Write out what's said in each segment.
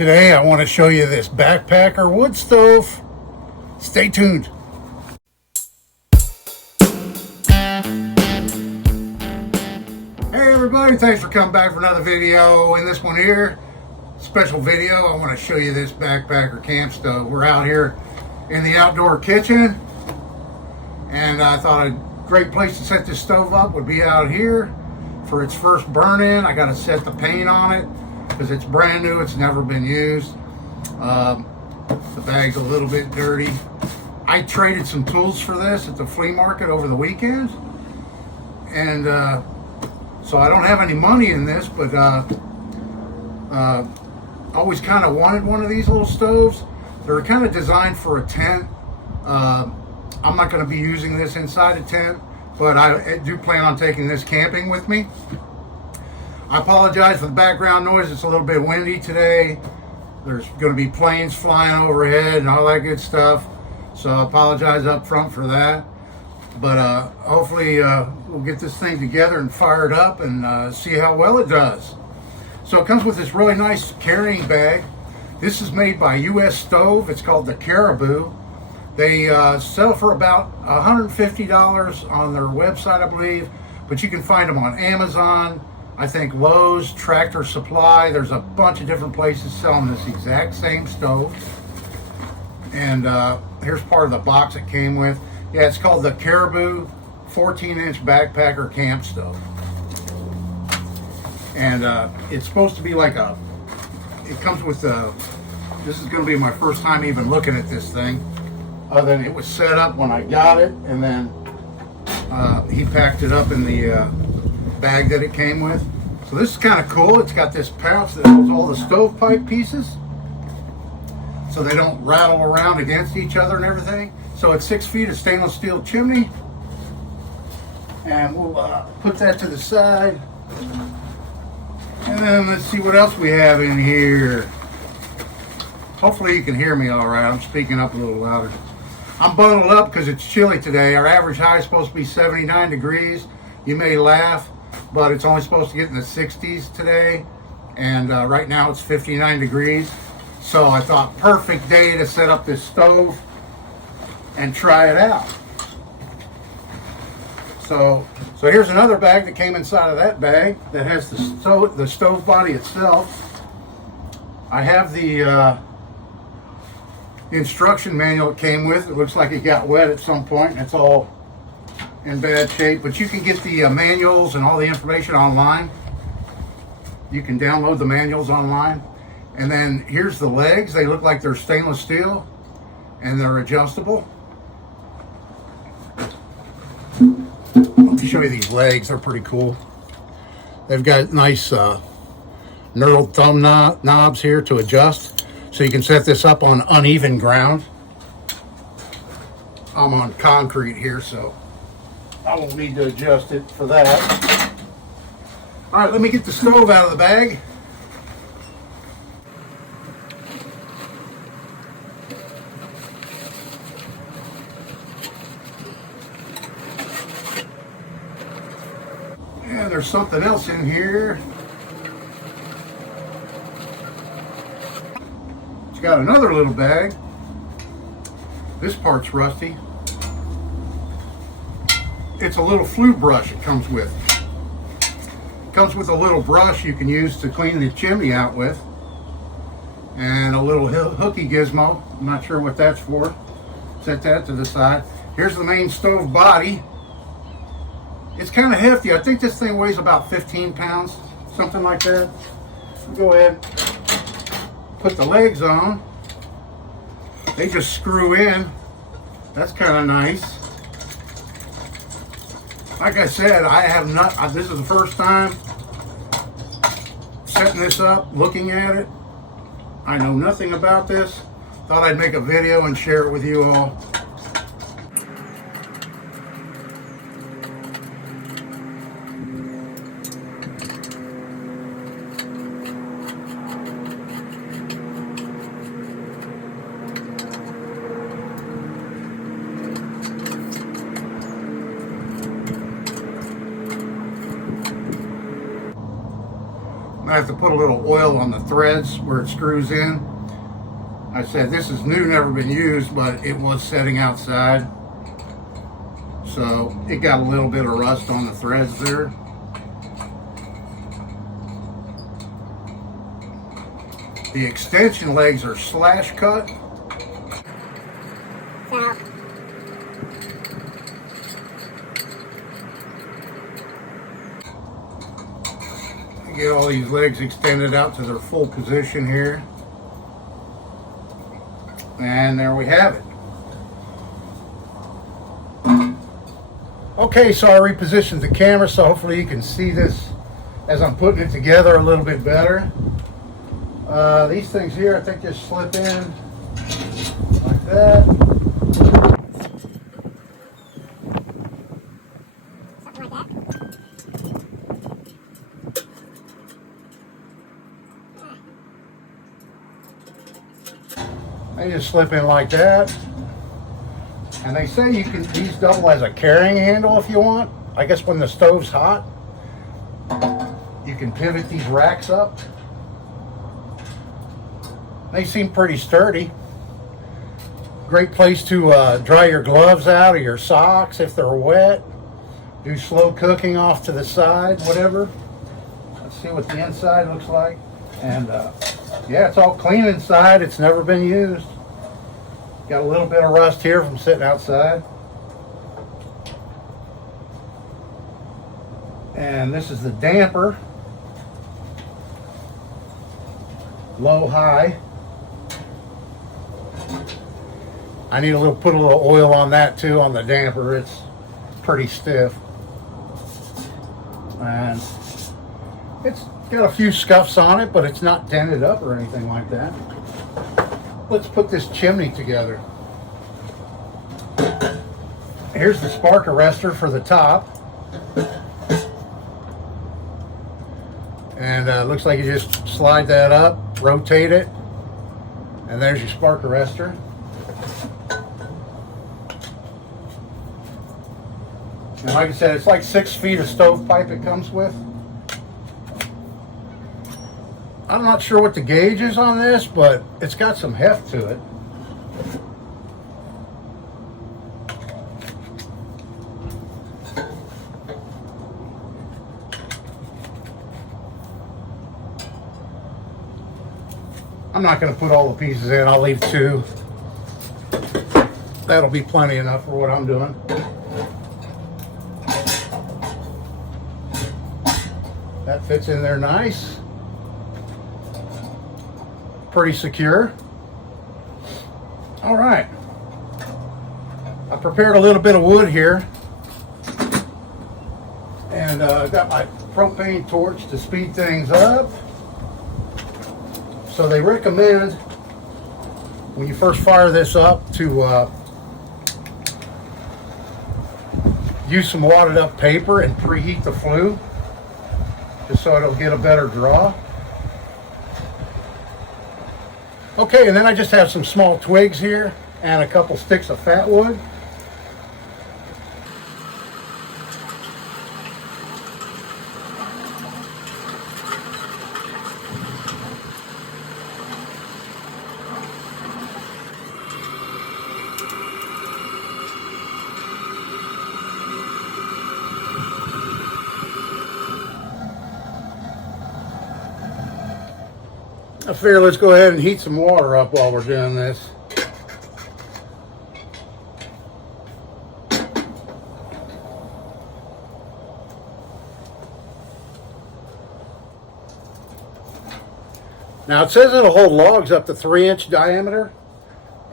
Today I want to show you this backpacker wood stove. Stay tuned. Hey everybody, thanks for coming back for another video. In this one here, special video, I want to show you this backpacker camp stove. We're out here in the outdoor kitchen, and I thought a great place to set this stove up would be out here for its first burn-in. I got to set the paint on it because it's brand new, it's never been used. The bag's a little bit dirty. I traded some tools for this at the flea market over the weekend, and so I don't have any money in this, but always kind of wanted one of these little stoves. They're kind of designed for a tent. I'm not going to be using this inside a tent, but I do plan on taking this camping with me. I apologize for the background noise. It's a little bit windy today. There's going to be planes flying overhead and all that good stuff. So I apologize up front for that. But hopefully we'll get this thing together and fire it up and see how well it does. So it comes with this really nice carrying bag. This is made by US Stove. It's called the Caribou. They sell for about $150 on their website, I believe. But you can find them on Amazon, I think Lowe's, Tractor Supply. There's a bunch of different places selling this exact same stove. And here's part of the box it came with. Yeah, it's called the Caribou 14-inch backpacker camp stove. And it's supposed to be like it comes with this is going to be my first time even looking at this thing. Other than it was set up when I got it, and then he packed it up in the bag that it came with. So this is kind of cool. It's got this pouch that holds all the stovepipe pieces so they don't rattle around against each other and everything. So it's 6 feet of stainless steel chimney, and we'll put that to the side. And then let's see what else we have in here. Hopefully you can hear me all right. I'm speaking up a little louder. I'm bundled up because it's chilly today. Our average high is supposed to be 79 degrees. You may laugh, but it's only supposed to get in the 60s today. And right now it's 59 degrees. So I thought perfect day to set up this stove and try it out. So here's another bag that came inside of that bag that has the stove body itself. I have the instruction manual it came with. It looks like it got wet at some point and it's all in bad shape, but you can get the manuals and all the information online. You can download the manuals online. And then here's the legs. They look like they're stainless steel and they're adjustable. Let me show you these legs. They're pretty cool. They've got nice knurled thumb knobs here to adjust, so you can set this up on uneven ground. I'm on concrete here, so I won't need to adjust it for that. All right, let me get the stove out of the bag. And there's something else in here. It's got another little bag. This part's rusty. It's a little flue brush it comes with. It comes with a little brush you can use to clean the chimney out with. And a little hooky gizmo. I'm not sure what that's for. Set that to the side. Here's the main stove body. It's kind of hefty. I think this thing weighs about 15 pounds, something like that. Go ahead, put the legs on. They just screw in. That's kind of nice. Like I said, I have not, this is the first time setting this up, looking at it. I know nothing about this. Thought I'd make a video and share it with you all. I have to put a little oil on the threads where it screws in. I said this is new, never been used, but it was setting outside, so it got a little bit of rust on the threads there. The extension legs are slash cut. So get all these legs extended out to their full position here. And there we have it. Okay, so I repositioned the camera so hopefully you can see this as I'm putting it together a little bit better. These things here I think just slip in like that. something like that. They just slip in like that. And they say you can, these double as a carrying handle if you want. I guess when the stove's hot, you can pivot these racks up. They seem pretty sturdy. Great place to dry your gloves out or your socks if they're wet. Do slow cooking off to the side, whatever. Let's see what the inside looks like. And yeah, it's all clean inside. It's never been used. Got a little bit of rust here from sitting outside. And this is the damper. Low, high. I need put a little oil on that too, on the damper. It's pretty stiff. And it's got a few scuffs on it, but it's not dented up or anything like that. Let's put this chimney together. Here's the spark arrestor for the top. And looks like you just slide that up, rotate it, and there's your spark arrestor. And like I said, it's like 6 feet of stovepipe it comes with. I'm not sure what the gauge is on this, but it's got some heft to it. I'm not going to put all the pieces in. I'll leave 2. That'll be plenty enough for what I'm doing. That fits in there nice. Pretty secure. All right. I prepared a little bit of wood here. And I've got my propane torch to speed things up. So they recommend when you first fire this up to use some wadded up paper and preheat the flue just so it'll get a better draw. Okay, and then I just have some small twigs here and a couple sticks of fat wood. I figure let's go ahead and heat some water up while we're doing this. Now it says it'll hold logs up to 3-inch diameter,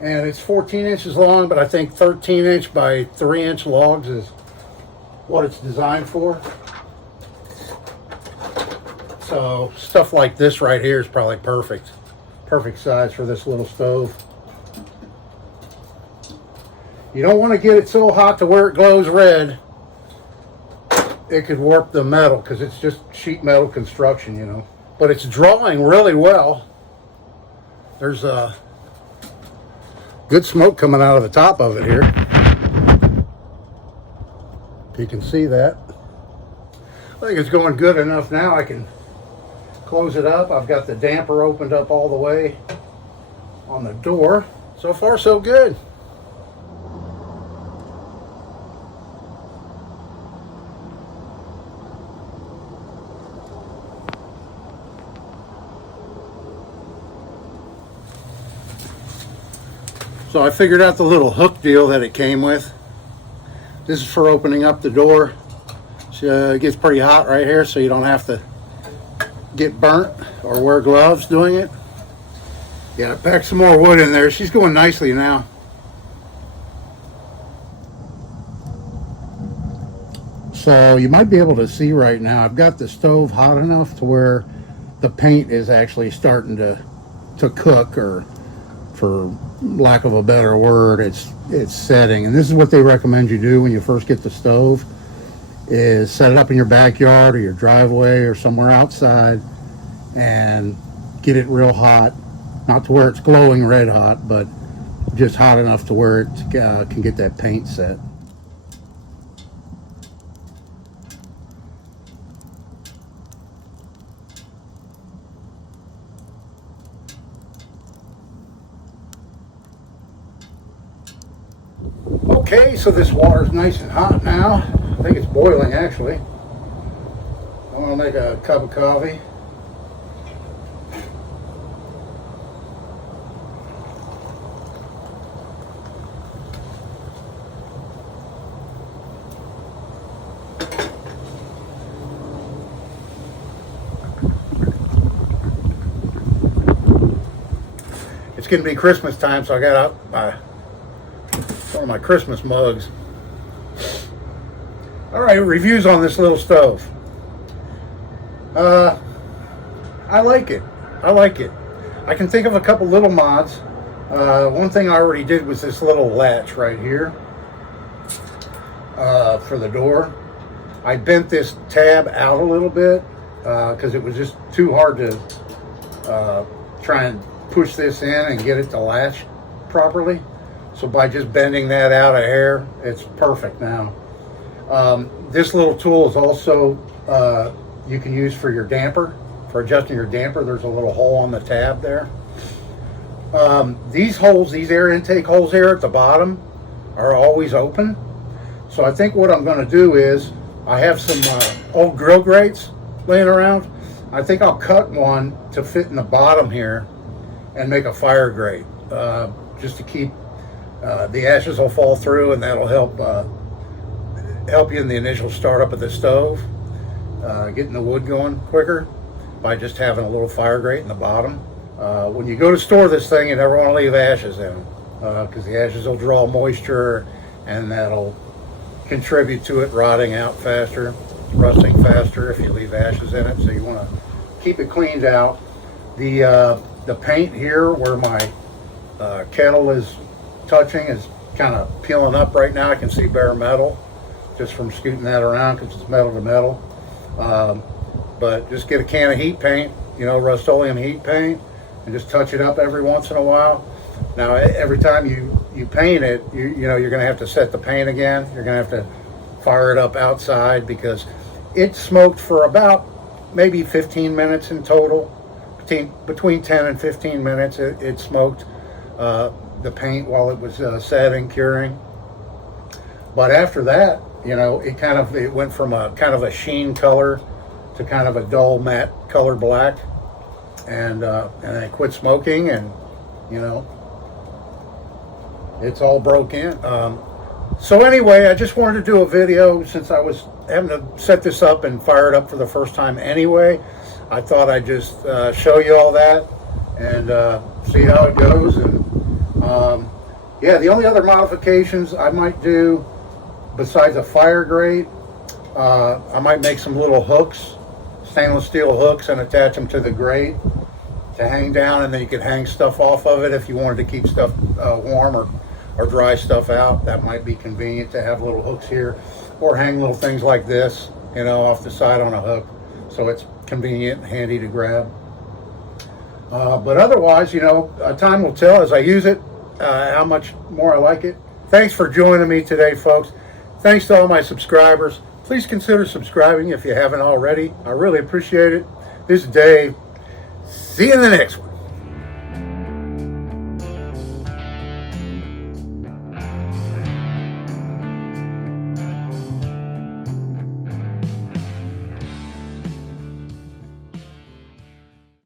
and it's 14 inches long, but I think 13-inch by 3-inch logs is what it's designed for. So stuff like this right here is probably perfect size for this little stove. You don't want to get it so hot to where it glows red. It could warp the metal because it's just sheet metal construction, you know. But it's drawing really well. There's good smoke coming out of the top of it here. If you can see that. I think it's going good enough now. close it up. I've got the damper opened up all the way on the door. So far, so good. So I figured out the little hook deal that it came with. This is for opening up the door. So it gets pretty hot right here, so you don't have to get burnt or wear gloves doing it. Yeah, pack some more wood in there. She's going nicely now. So you might be able to see right now, I've got the stove hot enough to where the paint is actually starting to cook, or for lack of a better word, it's setting. And this is what they recommend you do when you first get the stove, is set it up in your backyard or your driveway or somewhere outside and get it real hot. Not to where it's glowing red hot, but just hot enough to where it can get that paint set. Okay, so this water's nice and hot now. I think it's boiling actually. I'm gonna make a cup of coffee. It's gonna be Christmas time, so I got out one of my Christmas mugs. All right, reviews on this little stove. I like it. I can think of a couple little mods. One thing I already did was this little latch right here for the door. I bent this tab out a little bit because it was just too hard to try and push this in and get it to latch properly. So by just bending that out a hair, it's perfect now. This little tool is also you can use for your damper, for adjusting your damper. There's a little hole on the tab there. These holes, these air intake holes here at the bottom, are always open. So I think what I'm going to do is, I have some old grill grates laying around. I think I'll cut one to fit in the bottom here and make a fire grate, just to keep the ashes will fall through, and that'll help you in the initial startup of the stove, getting the wood going quicker by just having a little fire grate in the bottom. When you go to store this thing, you never want to leave ashes in, because the ashes will draw moisture, and that'll contribute to it rotting out faster, rusting faster if you leave ashes in it. So you want to keep it cleaned out. The paint here where my kettle is touching is kind of peeling up right now. I can see bare metal just from scooting that around because it's metal to metal. But just get a can of heat paint, Rust-Oleum heat paint, and just touch it up every once in a while. Now, every time you paint it, you're going to have to set the paint again. You're going to have to fire it up outside because it smoked for about maybe 15 minutes in total. Between 10 and 15 minutes, it smoked the paint while it was setting, curing. But after that, it went from a kind of a sheen color to kind of a dull matte color black, and it quit smoking, and it's all broke in. So anyway, I just wanted to do a video since I was having to set this up and fire it up for the first time anyway. I thought I'd just show you all that and see how it goes. And yeah, the only other modifications I might do besides a fire grate, I might make some little hooks, stainless steel hooks, and attach them to the grate to hang down, and then you could hang stuff off of it if you wanted to keep stuff warm or dry stuff out. That might be convenient to have little hooks here, or hang little things like this, off the side on a hook, so it's convenient, handy to grab. But otherwise, time will tell as I use it how much more I like it. Thanks for joining me today, folks. Thanks to all my subscribers. Please consider subscribing if you haven't already. I really appreciate it. This is Dave. See you in the next one.